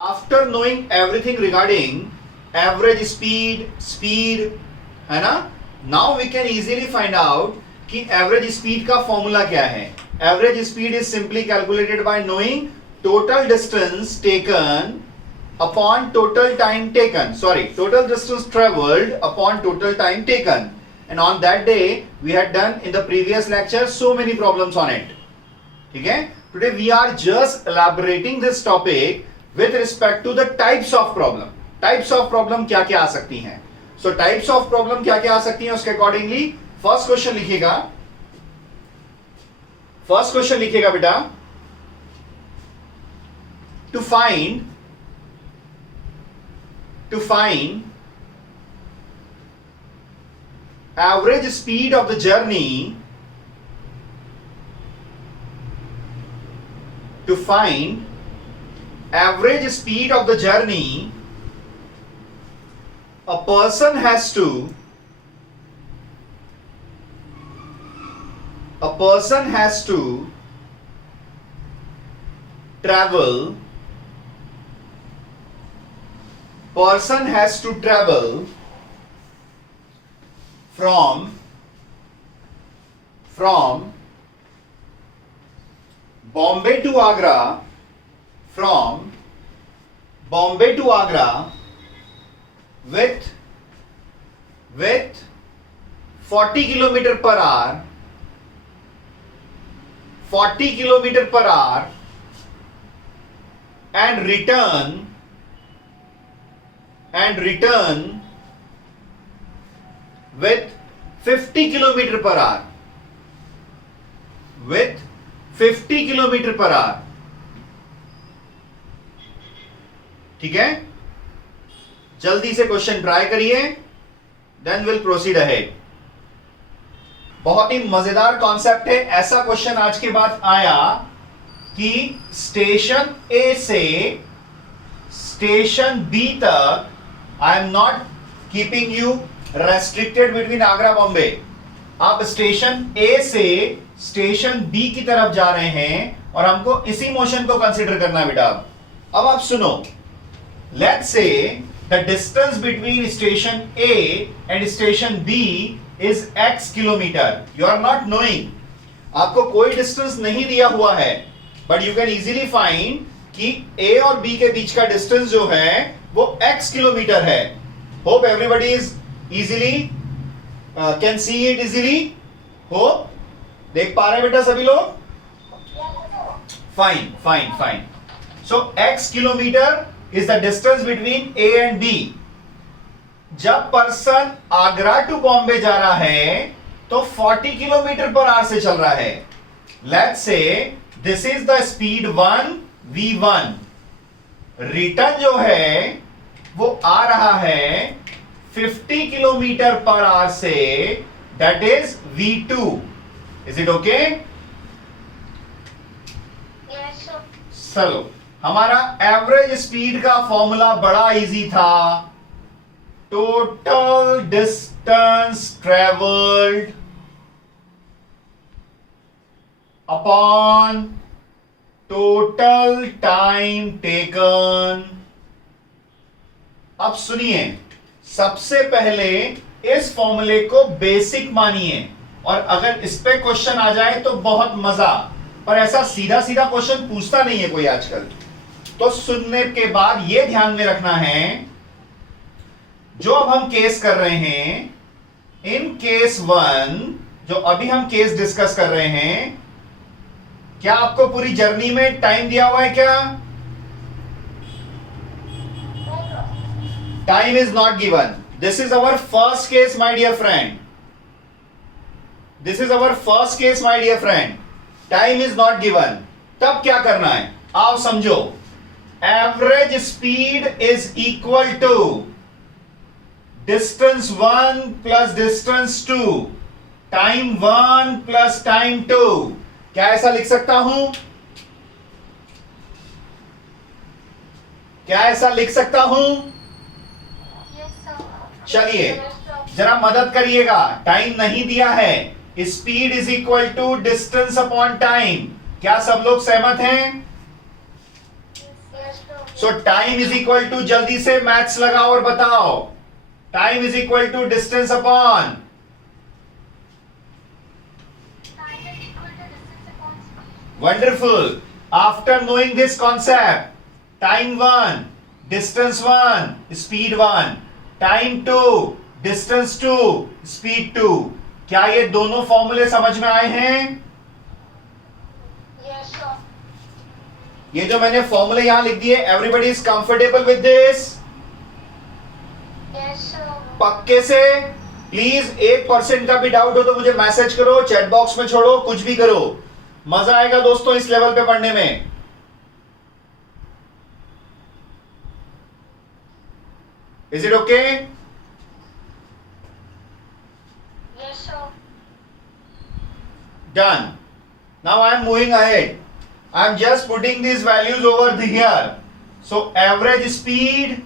After knowing everything regarding average speed है ना, now we can easily find out कि average speed का formula क्या है. Average speed is simply calculated by knowing total distance taken upon total time taken, sorry, total distance travelled upon total time taken. And on that day we had done in the previous lecture so many problems on it. ठीक है, today we are just elaborating this topic with respect to the types of problem. Types of problem क्या क्या आ सकती हैं. So types of problem क्या क्या आ सकती हैं, उसके accordingly first question लिखिएगा. First question लिखिएगा बेटा. To find average speed of the journey, to find average speed of the journey, a person has to travel from Bombay to Agra, with 40 kilometer per hour, and return with 50 kilometer per hour, ठीक है. जल्दी से question try करिए, then will proceed ahead. बहुत ही मजेदार concept है. ऐसा question आज के बाद आया कि स्टेशन ए से स्टेशन बी तक, I am not keeping you restricted between Agra Bombay, आप स्टेशन ए से स्टेशन बी की तरफ जा रहे हैं और हमको इसी मोशन को कंसीडर करना है बेटा. अब आप सुनो, let's say the distance between station A and station B is x kilometre. You are not knowing, आपको कोई डिस्टेंस नहीं दिया हुआ है, but you can easily find कि a और b के बीच का डिस्टेंस जो है वो x किलोमीटर है. Hope everybody is easily can see it easily. हो देख पा रहे बेटा सभी लोग? Fine. So x kilometre is the distance between A and B. जब पर्सन आगरा टू बॉम्बे जा रहा है तो 40 किलोमीटर पर आवर से चल रहा है. Let's say this is the speed 1 v1. Return जो है वो आ रहा है 50 किलोमीटर पर आवर से, that is v2. Is it okay? चलो, हमारा एवरेज स्पीड का फॉर्मूला बड़ा इजी था. Total distance travelled upon total time taken. अब सुनिए, सबसे पहले इस फॉर्मूले को बेसिक मानिए, और अगर इस पे क्वेश्चन आ जाए तो बहुत मजा, पर ऐसा सीधा सीधा क्वेश्चन पूछता नहीं है कोई आजकल. तो सुनने के बाद यह ध्यान में रखना है, जो अब हम केस कर रहे हैं, इन केस 1 जो अभी हम केस डिस्कस कर रहे हैं, क्या आपको पूरी जर्नी में टाइम दिया हुआ है क्या? Time is not given. This is our first case, my dear friend. This is our first case, my dear friend. Time is not given. तब क्या करना है? आओ समझो. Average speed is equal to distance 1 plus distance 2, time 1 plus time 2. क्या ऐसा लिख सकता हूं? क्या ऐसा लिख सकता हूं? चलिए जरा मदद करिएगा, टाइम नहीं दिया है. Speed is equal to distance upon time. क्या सब लोग सहमत हैं? So time is equal to, जल्दी से मैथ्स लगाओ और बताओ, time is equal to distance upon, wonderful. After knowing this concept, time 1, distance 1, speed 1, time 2, distance 2, speed 2. क्या ये दोनों फॉर्मूले समझ में आए हैं? Yes, sir. ये जो मैंने फॉर्मूले यहां लिख दिए, everybody is comfortable with this? Yes, sir. पक्के से? प्लीज 1% का भी डाउट हो तो मुझे मैसेज करो, चैट बॉक्स में छोड़ो, कुछ भी करो, मजा आएगा दोस्तों इस लेवल पे पढ़ने में। Is it okay? Yes, sir. Done. Now I am moving ahead. I am just putting these values over here. So average speed,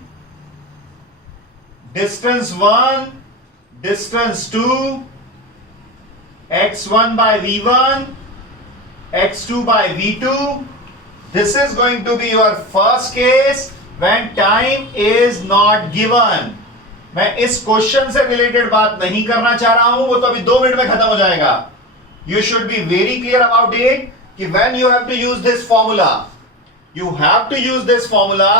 distance 1, distance 2, x1 by v1, x2 by v2. This is going to be your first case when time is not given. मैं इस question से related बात नहीं करना चाह रहा हूं, वो तो अभी 2 मिनट में खत्म हो जाएगा। You should be very clear about it कि when you have to use this formula, you have to use this formula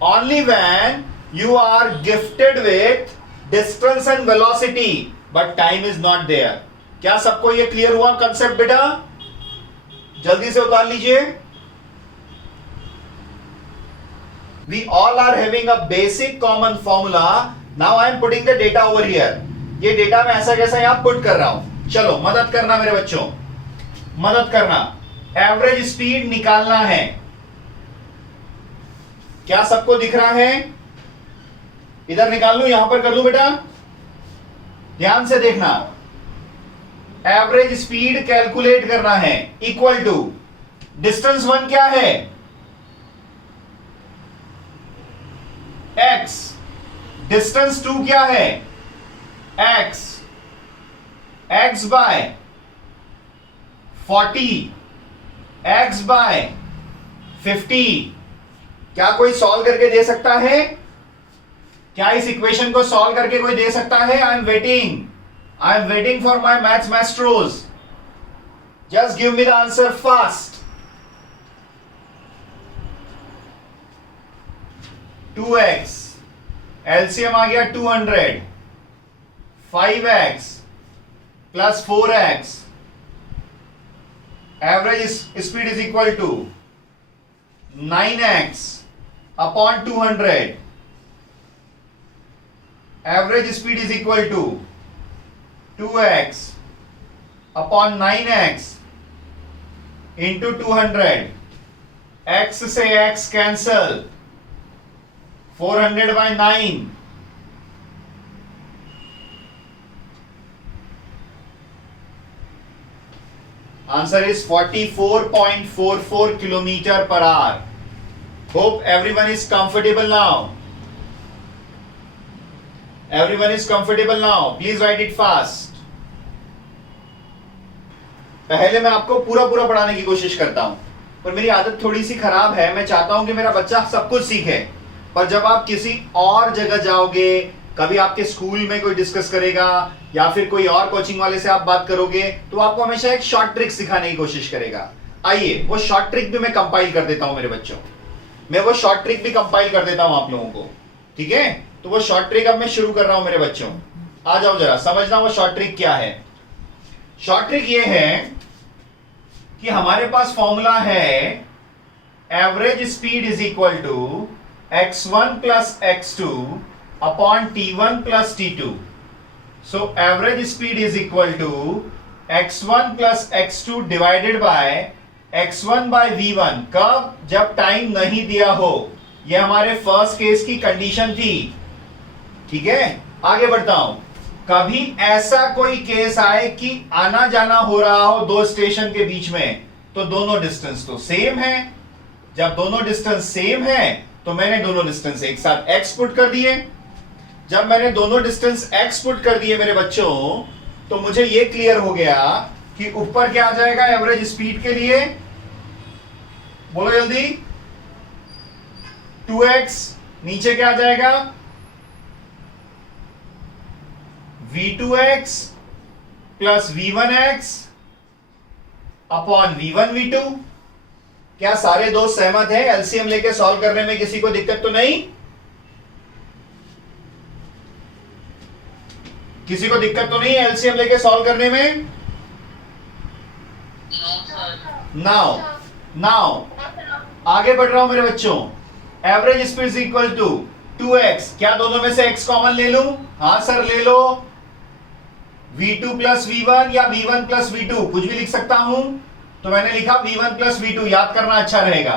only when you are gifted with distance and velocity, but time is not there. क्या सबको ये clear हुआ concept बेटा? जल्दी से उतार लीजिए। We all are having a basic common formula. Now I am putting the data over here. ये डेटा मैं ऐसा कैसा यहां पुट कर रहा हूं। चलो मदद करना मेरे बच्चों, मदद करना। एवरेज स्पीड निकालना है। क्या सबको दिख रहा है? इधर निकाल लूं, यहां पर कर दूं बेटा? ध्यान से देखना। एवरेज स्पीड कैलकुलेट करना है, इक्वल टू डिस्टेंस 1 क्या है? x। डिस्टेंस 2 क्या है? x। x by 40, x by 50। क्या कोई सॉल्व करके दे सकता है? क्या इस इक्वेशन को सॉल्व करके कोई दे सकता है? I am waiting for my maths maestros. Just give me the answer fast. 2x, LCM आ गया 200, 5x plus 4x, average speed is equal to 9x upon 200, average speed is equal to 2x upon 9x into 200, x से x cancel, 400 by 9, answer is 44.44 kilometer per hour. Hope everyone is comfortable now. Everyone is comfortable now. Please write it fast. पहले मैं आपको पूरा पढ़ाने की कोशिश करता हूं, पर मेरी आदत थोड़ी सी खराब है। मैं चाहता हूं कि मेरा बच्चा सब कुछ सीखे, पर जब आप किसी और जगह जाओगे, कभी आपके स्कूल में कोई डिस्कस करेगा या फिर कोई और कोचिंग वाले से आप बात करोगे, तो आपको हमेशा एक शॉर्ट ट्रिक सिखाने की कोशिश करेगा। आइए वो शॉर्ट ट्रिक भी मैं कंपाइल कर देता हूं मेरे बच्चों, मैं वो शॉर्ट ट्रिक भी कंपाइल कर देता हूं आप लोगों को, ठीक है? तो वो शॉर्ट ट्रिक अब मैं शुरू कर रहा हूं मेरे बच्चों। आ जाओ जरा समझना वो शॉर्ट ट्रिक क्या है। शॉर्ट ट्रिक ये है कि हमारे पास फॉर्मूला है average speed is equal to x1 plus x2 upon t1 plus t2। So average speed is equal to x1 plus x2 divided by x1 by v1। कब? जब टाइम नहीं दिया हो। यह हमारे फर्स्ट केस की कंडीशन थी, ठीक है? आगे बढ़ता हूं। कभी ऐसा कोई केस आए कि आना जाना हो रहा हो 2 स्टेशन के बीच में, तो दोनों डिस्टेंस तो सेम है। जब दोनों डिस्टेंस सेम है तो मैंने दोनों डिस्टेंस एक साथ x पुट कर दिए। जब मैंने दोनों डिस्टेंस x पुट कर दिए मेरे बच्चों, तो मुझे यह क्लियर हो गया कि ऊपर क्या आ जाएगा एवरेज स्पीड के लिए? बोलो जल्दी। 2x नीचे क्या आ जाएगा, v2x plus v1x upon v1v2। क्या सारे दोस्त सहमत हैं? एलसीएम लेके सॉल्व करने में किसी को दिक्कत तो नहीं? किसी को दिक्कत तो नहीं है एलसीएम लेके सॉल्व करने में? नाउ आगे बढ़ रहा हूं मेरे बच्चों। Average speed is equal to 2x। क्या दोनों में से x कॉमन ले लूं? हां सर ले लो। v2 प्लस v1 या v1 प्लस v2 कुछ भी लिख सकता हूं, तो मैंने लिखा v1 प्लस v2, याद करना अच्छा रहेगा,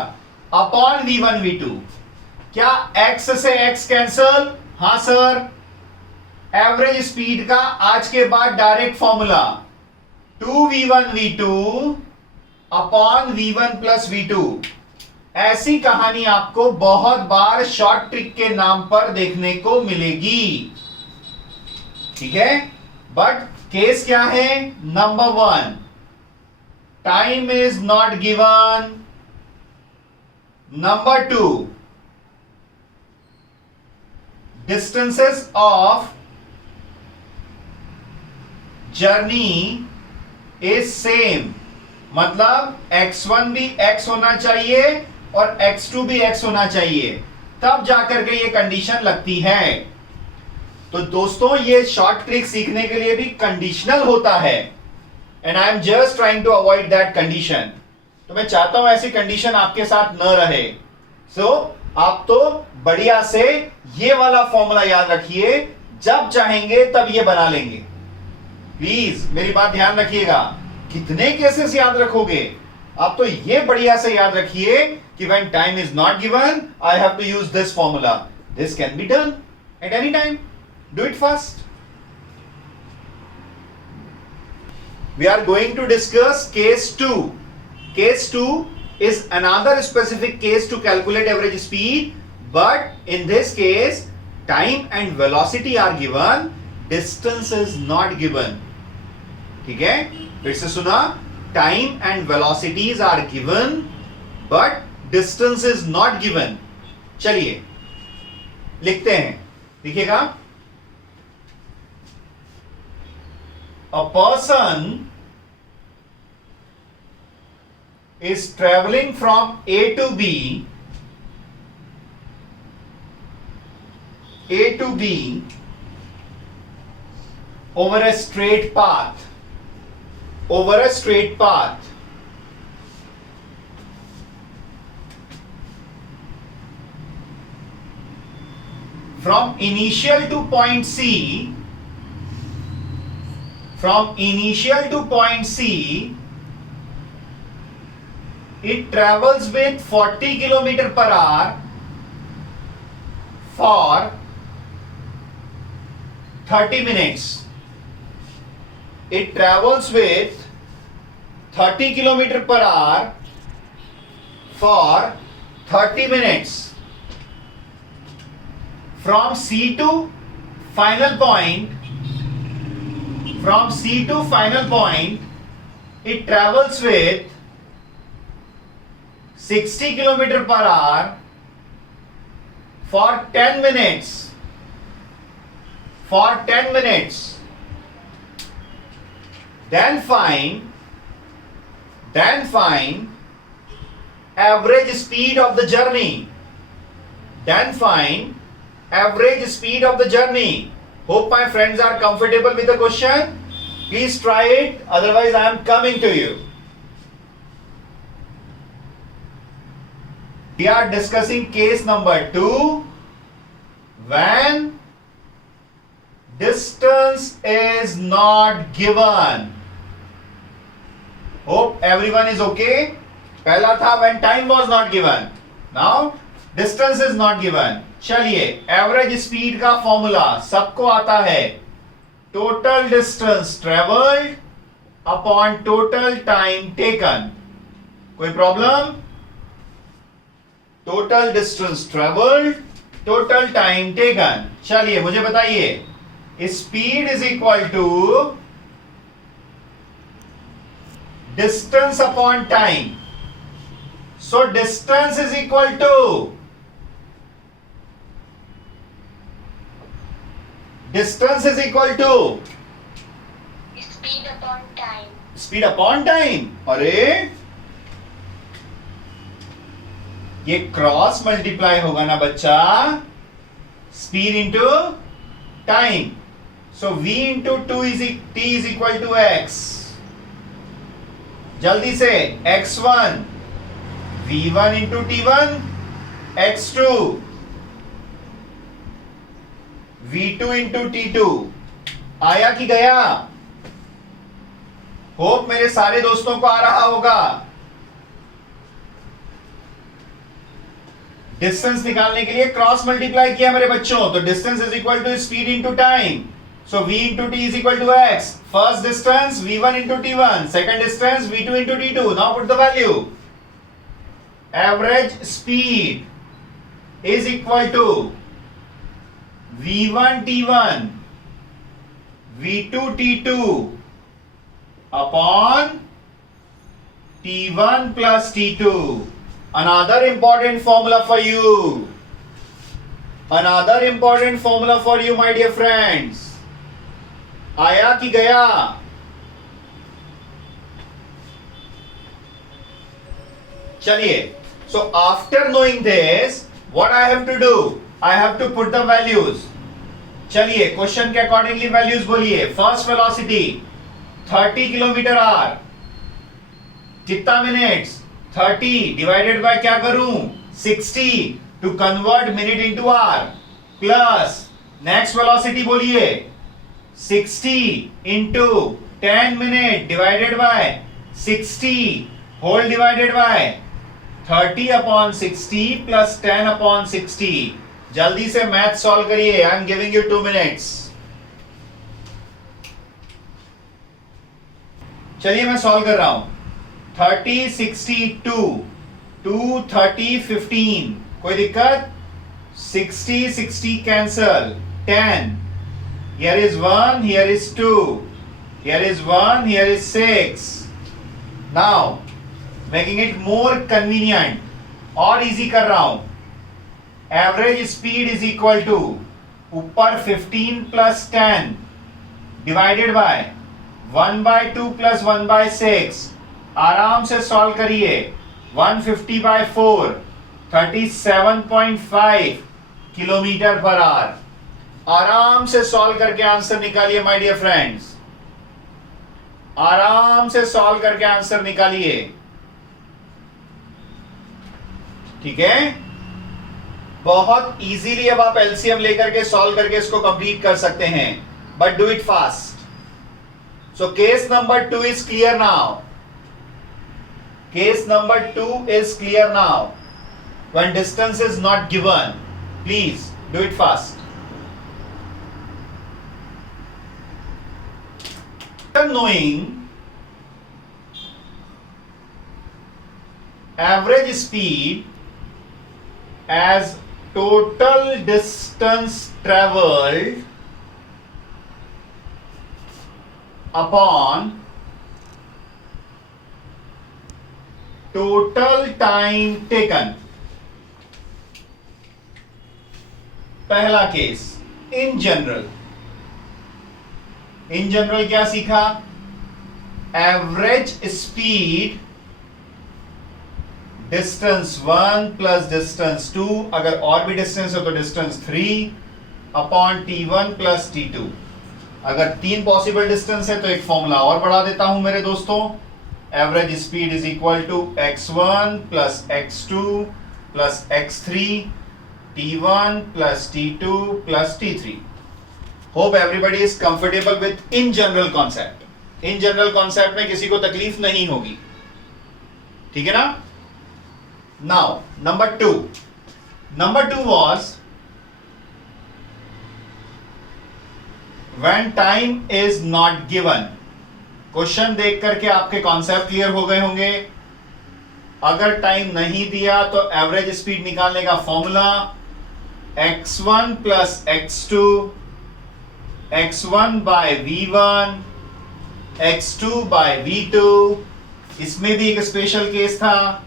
अपॉन v1 v2। क्या x से x कैंसल? हां सर। एवरेज स्पीड का आज के बाद direct formula 2v1 v2 upon v1 plus v2। ऐसी कहानी आपको बहुत बार शॉर्ट ट्रिक के नाम पर देखने को मिलेगी, ठीक है। बट केस क्या है? Number 1, time is not given. Number 2, distances of journey is same, मतलब x1 भी x होना चाहिए और x2 भी x होना चाहिए, तब जाकर के ये कंडीशन लगती है। तो दोस्तों ये शॉर्ट ट्रिक सीखने के लिए भी कंडीशनल होता है, and I am just trying to avoid that condition. तो मैं चाहता हूं ऐसी कंडीशन आपके साथ न रहे। सो आप तो बढ़िया से ये वाला फॉर्मूला याद रखिए, जब चाहेंगे तब ये बना लेंगे। प्लीज मेरी बात ध्यान रखिएगा। कितने केसेस याद रखोगे? आप तो ये बढ़िया से याद रखिए कि when time is not given, I have to use this formula. This can be done at any time. Do it fast. We are going to discuss case 2. Case 2 is another specific case to calculate average speed, but in this case, time and velocity are given, distance is not given. ठीक है, फिर से सुना, time and velocities are given but distance is not given. चलिए लिखते हैं, लिखिएगा। A person is travelling from A to B over a straight path, from initial to point C, it travels with 40 km per hour for 30 minutes. It travels with 30 km per hour for 30 minutes. From C to final point, it travels with 60 km per hour for 10 minutes. Then find average speed of the journey. Hope my friends are comfortable with the question. Please try it, otherwise I am coming to you. We are discussing case number 2, when distance is not given. Hope everyone is okay. पहला था when time was not given. Now distance is not given. चलिए average speed का formula सबको आता है, total distance travelled upon total time taken. कोई problem? Total distance travelled, total time taken. चलिए मुझे बताइए, speed is equal to distance upon time. So distance is equal to distance is equal to Speed upon time. Speed upon time. अरे ये cross multiply होगा ना बच्चा, speed into time. So v into two t is equal to x। जल्दी से x1 v1 into t1, x2 v2 into t2। आया कि गया? होप मेरे सारे दोस्तों को आ रहा होगा। डिस्टेंस निकालने के लिए क्रॉस मल्टीप्लाई किया मेरे बच्चों, तो distance is equal to speed into time. So v into T is equal to X. First distance v1 into t1, second distance v2 into t2। Now put the value. Average speed is equal to v1 t1 v2 t2 upon t1 plus t2. Another important formula for you. Another important formula for you, my dear friends. आया कि गया? चलिए, so after knowing this, what I have to do? I have to put the values. चलिए, question के accordingly values बोलिए। First velocity 30 kilometre hour, कितना minutes? 30 divided by क्या करूं? 60 to convert minute into hour, plus next velocity बोलिए 60 into 10 minute divided by 60 whole divided by 30 upon 60 plus 10 upon 60। जल्दी से math solve करिए। I am giving you 2 minutes. चलिए मैं solve कर रहा हूं। 30 60 2 2 30 15, कोई दिक्कत? 60 60 cancel, 10, here is 1, here is 2, here is 1, here is 6। now making it more convenient और इजी कर रहा हूं। Average speed is equal to ऊपर 15 प्लस 10 डिवाइडेड बाय 1/2 प्लस 1/6। आराम से सॉल्व करिए। 150 बाय 4 37.5 किलोमीटर पर आवर। आराम से सॉल्व करके आंसर निकालिए माय डियर फ्रेंड्स। आराम से सॉल्व करके आंसर निकालिए, ठीक है? बहुत इजीली अब आप एलसीएम लेकर के सॉल्व करके इसको कंप्लीट कर सकते हैं, but do it fast. So case number 2 is clear now. Case number 2 is clear now. When distance is not given, please do it fast. Knowing average speed as total distance traveled upon total time taken। पहला case, in general क्या सीखा? Average speed distance 1 plus distance 2, अगर और भी distance हो तो distance 3 upon t1 plus t2। अगर 3 possible distance है तो एक फॉर्मूला और बढ़ा देता हूं मेरे दोस्तों। Average speed is equal to x1 plus x2 plus x3 t1 plus t2 plus t3। Hope everybody is comfortable with in general concept. In general concept में किसी को तकलीफ नहीं होगी, ठीक है ना? Now number 2 was when time is not given. Question देख करके आपके कॉन्सेप्ट क्लियर हो गए होंगे। अगर टाइम नहीं दिया तो एवरेज स्पीड निकालने का formula x1 plus x2 x1 by v1 x2 by v2। इसमें भी एक स्पेशल केस था।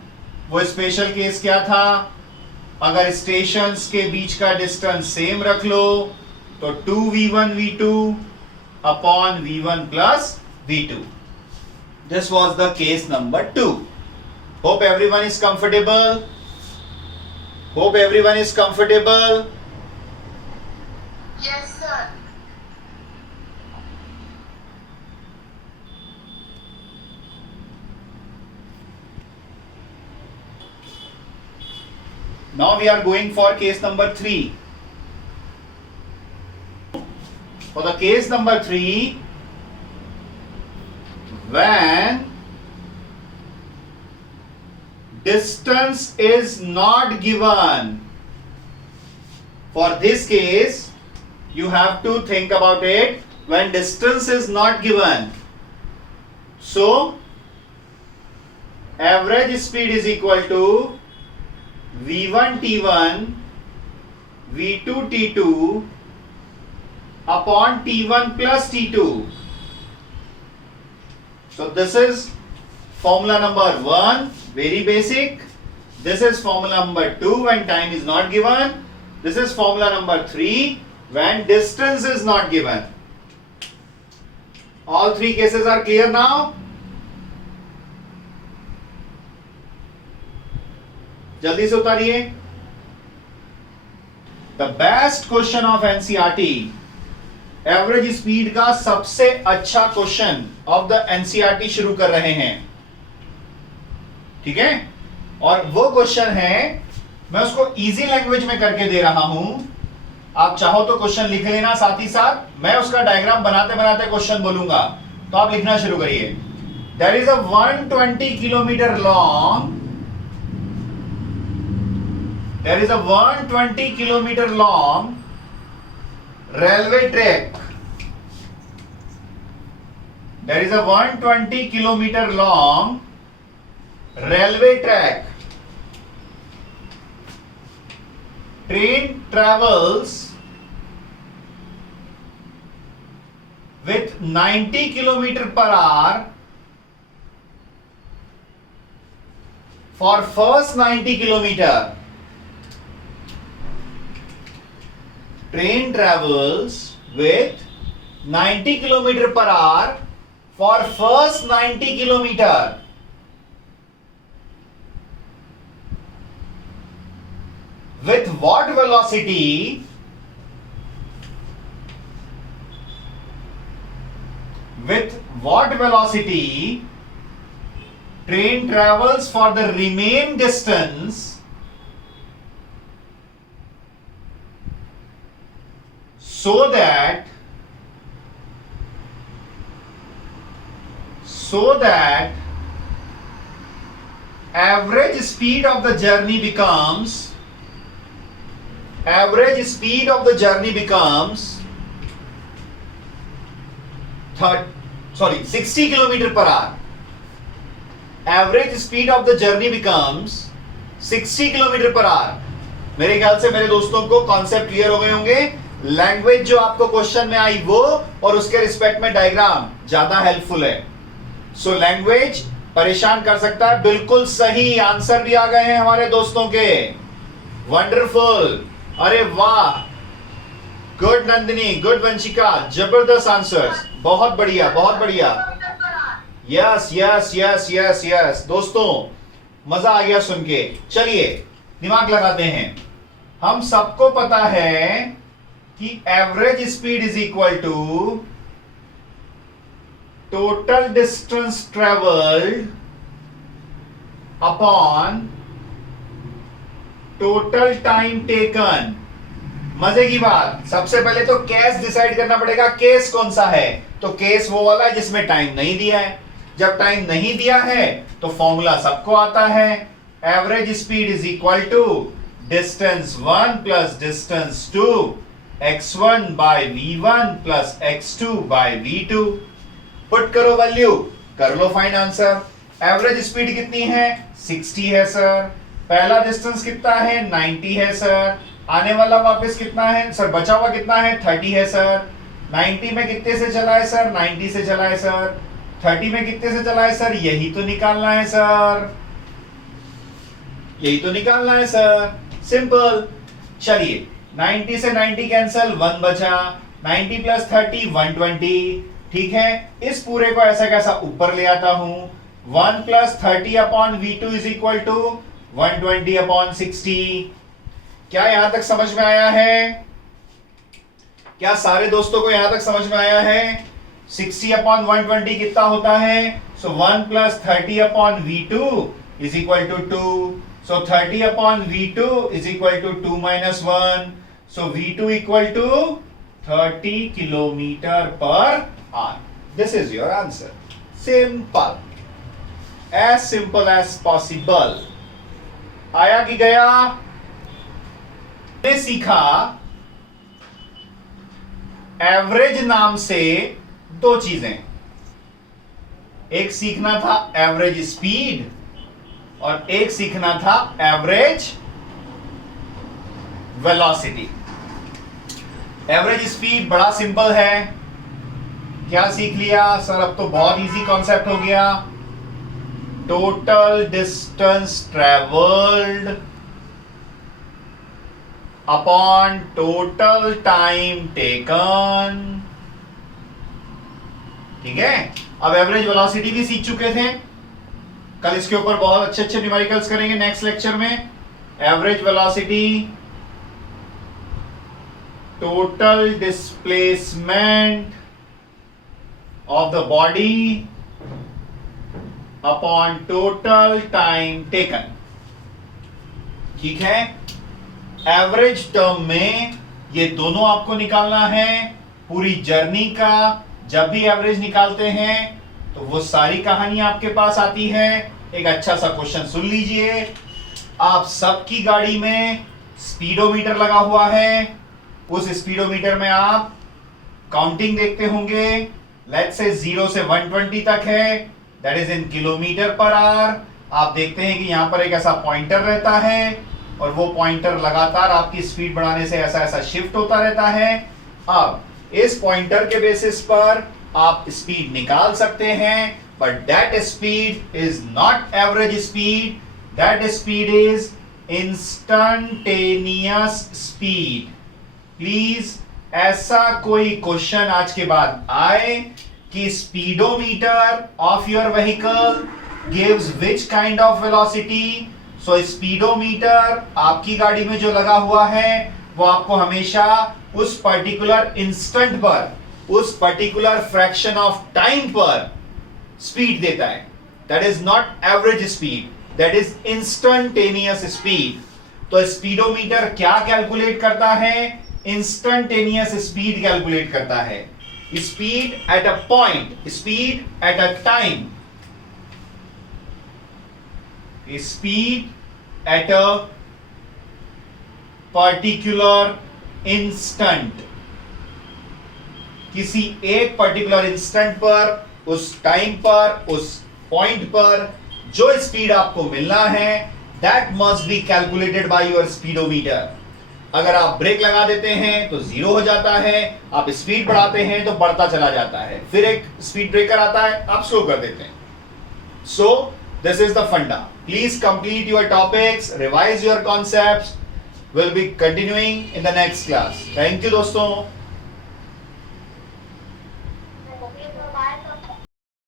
वो स्पेशल केस क्या था? अगर स्टेशंस के बीच का डिस्टेंस सेम रख लो तो 2v1 v2 upon v1 plus v2. This was the case number 2. Hope everyone is comfortable. Hope everyone is comfortable. Yes, sir. Now we are going for case number 3. For the case number 3, when distance is not given, for this case you have to think about it. When distance is not given, so average speed is equal to v1 t1 v2 t2 upon t1 plus t2. So this is formula number 1, very basic. This is formula number 2 when time is not given. This is formula number 3 when distance is not given. All three cases are clear now? जल्दी से उतारिए. The best question of NCERT, average speed का सबसे अच्छा question of the NCERT शुरू कर रहे हैं. ठीक है, और वो क्वेश्चन है, मैं उसको इजी लैंग्वेज में करके दे रहा हूं. आप चाहो तो क्वेश्चन लिख लेना, साथ ही साथ मैं उसका डायग्राम बनाते बनाते क्वेश्चन बोलूंगा, तो आप लिखना शुरू करिए. There is a 120 kilometre long, there is a 120 kilometer long railway track. There is a 120 kilometer long railway track. Train travels with 90 kilometer per hour for first 90 kilometer. Train travels with 90 kilometer per hour for first 90 kilometer. With what velocity? With what velocity train travels for the remaining distance so that average speed of the journey becomes 60 kilometer per hour. Average speed of the journey becomes 60 kilometer per hour. मेरे ख्याल से मेरे दोस्तों को concept clear हो गए होंगे. Language जो आपको क्वेश्चन में आई वो, और उसके रिस्पेक्ट में डायग्राम ज्यादा हेल्पफुल है. सो लैंग्वेज परेशान कर सकता है. बिल्कुल सही आंसर भी आ गए हैं हमारे दोस्तों के. वंडरफुल, अरे वाह, गुड नंदिनी, गुड वंशिका, जबरदस्त आंसर्स, बहुत बढ़िया, बहुत बढ़िया. Yes yes yes yes yes दोस्तों, मजा आ गया सुन के. चलिए दिमाग लगाते हैं. हम सबको पता है कि average speed is equal to total distance travelled upon total time taken. मजे की बात, सबसे पहले तो केस डिसाइड करना पड़ेगा. केस कौन सा है? तो केस वो वाला है जिसमें टाइम नहीं दिया है. जब टाइम नहीं दिया है तो फॉर्मूला सबको आता है. Average speed is equal to distance 1 plus distance 2, x1 by v1 plus x2 by v2. Put करो वैल्यू, कर लो फाइन आंसर. एवरेज स्पीड कितनी है? 60 है सर. पहला डिस्टेंस कितना है? 90 है सर. आने वाला वापस कितना है सर? बचा हुआ कितना है? 30 है सर. 90 में कितने से चला है सर? 90 से चला है सर. 30 में कितने से चला है सर? यही तो निकालना है सर, यही तो निकालना है सर. सिंपल. चलिए 90 से 90 कैंसल, 1 बचा, 90 प्लस 30 120। ठीक है, इस पूरे को ऐसा कैसा ऊपर ले आता हूं, 1 plus 30 upon V2 is equal to 120 upon 60। क्या यहां तक समझ में आया है? क्या सारे दोस्तों को यहां तक समझ में आया है? 60 अपॉन 120 कितना होता है? So 1 plus 30 upon V2 is equal to 2। So 30 upon V2 is equal to 2 minus 1। So V2 equal to 30 kilometre पर hour. This is your answer. Simple, as simple as possible. आया कि गया? ने सीखा एवरेज नाम से दो चीजें। एक सीखना था एवरेज स्पीड और एक सीखना था एवरेज वेलोसिटी। एवरेज स्पीड बड़ा सिंपल है। क्या सीख लिया सर? अब तो बहुत इजी कॉन्सेप्ट हो गया। Total distance travelled upon total time taken. ठीक है, अब एवरेज वेलोसिटी भी सीख चुके थे। कल इसके ऊपर बहुत अच्छे अच्छे न्यूमेरिकल्स करेंगे नेक्स्ट लेक्चर में। Average velocity, total displacement of the body upon total time taken. ठीक है, एवरेज टर्म में ये दोनों आपको निकालना है। पूरी जर्नी का जब भी एवरेज निकालते हैं तो वो सारी कहानी आपके पास आती है। एक अच्छा सा क्वेश्चन सुन लीजिए। आप सबकी गाड़ी में स्पीडोमीटर लगा हुआ है। उस स्पीडोमीटर में आप काउंटिंग देखते होंगे। लेट्स से 0 से 120 तक है, दैट इज इन किलोमीटर पर आवर। आप देखते हैं कि यहां पर एक ऐसा पॉइंटर रहता है और वो पॉइंटर लगातार आपकी स्पीड बढ़ाने से ऐसा ऐसा शिफ्ट होता रहता है। अब इस पॉइंटर के बेसिस पर आप स्पीड निकाल सकते हैं, but that speed is not average speed, that speed is instantaneous speed. Please ऐसा कोई क्वेश्चन आज के बाद आए कि speedometer of your vehicle gives which kind of velocity. So speedometer आपकी गाड़ी में जो लगा हुआ है वो आपको हमेशा उस पर्टिकुलर इंस्टेंट पर, उस पर्टिकुलर फ्रैक्शन ऑफ टाइम पर स्पीड देता है। That is not average speed, that is instantaneous speed. तो स्पीडोमीटर क्या कैलकुलेट करता है? इंस्टंटेनियस स्पीड कैलकुलेट करता है। Speed at a point, speed at a time, speed at a particular instant. किसी एक पर्टिकुलर इंस्टेंट पर, उस टाइम पर, उस पॉइंट पर जो स्पीड आपको मिलना है, that must be calculated by your speedometer. अगर आप ब्रेक लगा देते हैं तो 0 हो जाता है, आप स्पीड बढ़ाते हैं तो बढ़ता चला जाता है, फिर एक स्पीड ब्रेकर आता है, आप स्लो कर देते हैं। सो दिस इज द फंडा। Please complete your topics, revise your concepts. We'll be continuing in the next class. Thank you दोस्तों।